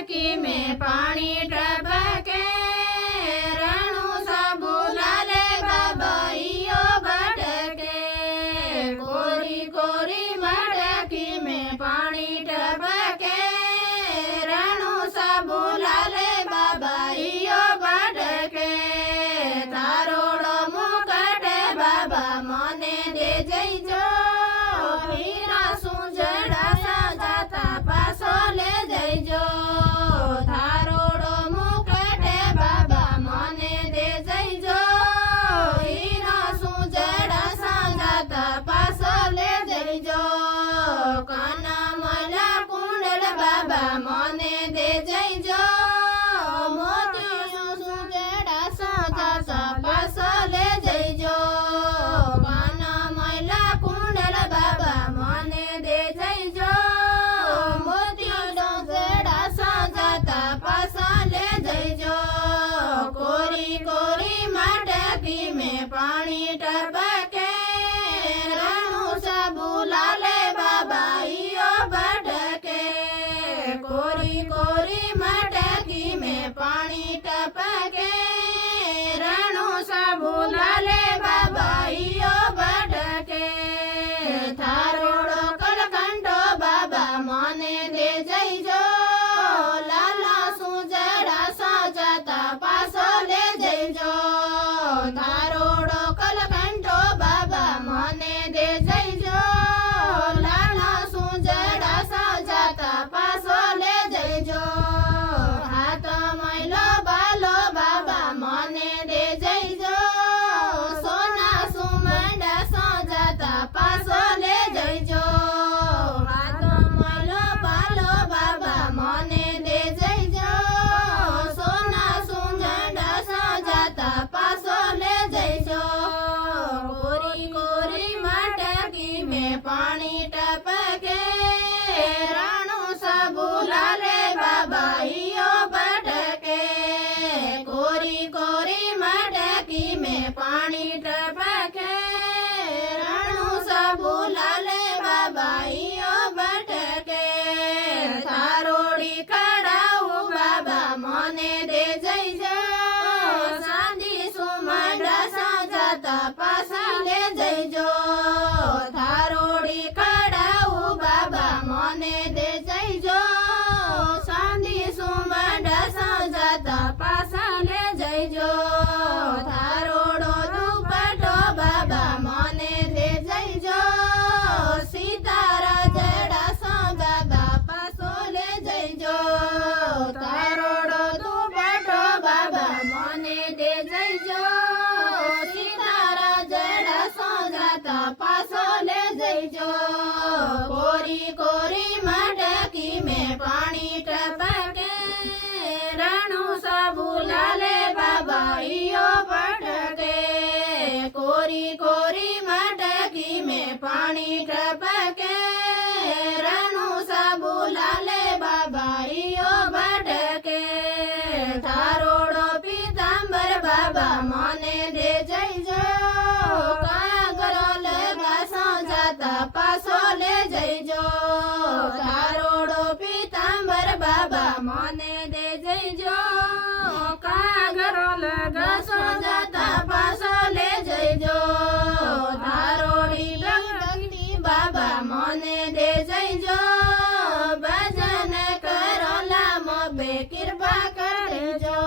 मटकी में पानी टपके रणु साबू लाले बाबा इयो भटके कोरी कोरी मटकी में पानी टपके रणु साबू लाले बाबा इयो भटके तारोड़ो मुकट बाबा मने दे जइजो हीरा सुजड़ा सजाता पासो ले जइजो थारोड़ो मुकट बाबा मने दे जइजो हीरा सुजड़ा सजाता पासो ले जइजो काना मला कुंडल बाबा मने दे जइजो मोतियो सुजड़ा सजाता पासो ले जइजो काना मला कुंडल बाबा मने दे जइजो मोतियो सुजड़ा सजाता पासो ले जइजो कोरी कोरी मटकी में पानी टपके रणु साबू लाले बाबा इयो भटके कोरी कोरी मटकी में पानी टपके रणु साबू लाले बाबा इयो भटके थारोड़ो कलकंठो बाबा मने दे जइजो लाला सुजड़ा सजाता पासो ले जइजो थारोड़ो कलकंठो बाबा मने दे जइजो लाला सुजड़ा सजाता पासो ले जइजो हाथ मैलो बालो बाबा मने दे जइजो सोना सुमंडा सजाता पासो ले जइजो हाथ मैलो बालो बाबा मने दे जइजो सोना सुमंडा सजाता पासो ले जइजो कोरी कोरी मटकी में पानी टपके रणु साबू लाले बाबा इयो भटके कोरी कोरी मटकी में पानी टपके रणु साबू लाले बाबा इयो भटके थारोड़ी कड़ाऊ बाबा मने दे जइजो चांदी सुमंडा सजाता पासा ले जइजो थारोड़ी कड़ाऊ बाबा मने दे जइजो चांदी सुमंडा सजाता पासा ले जइजो थारोड़ो दुपट्टो बाबा मने दे जइजो सीतारा जड़ा सजाता पासो ले जइजो थारोड़ो दुपट्टो बाबा मने दे जइजो सीतारा जड़ा सजाता पासो ले जइजो कोरी कोरी मटकी में पानी टपके रणु साबू लाले बाबा इयो भटके कोरी कोरी मटकी में पानी टपके रणु साबू लाले बाबा इयो भटके थारोड़ो पीतांबर बाबा मने दे जइजो कागरो लगा सजाता पासो ले जइजो थारोड़ो पीतांबर बाबा मने दे जइजो कागरो लगा सजाता पासो ले जइजो थारोड़ी भक्ति बाबा मने दे जइजो भजन करो लाम बे कृपा करजो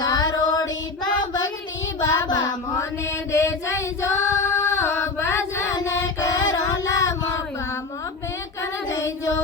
थारोड़ी भक्ति बाबा मने दे जइजो भजन करो लाम बे कर जइजो।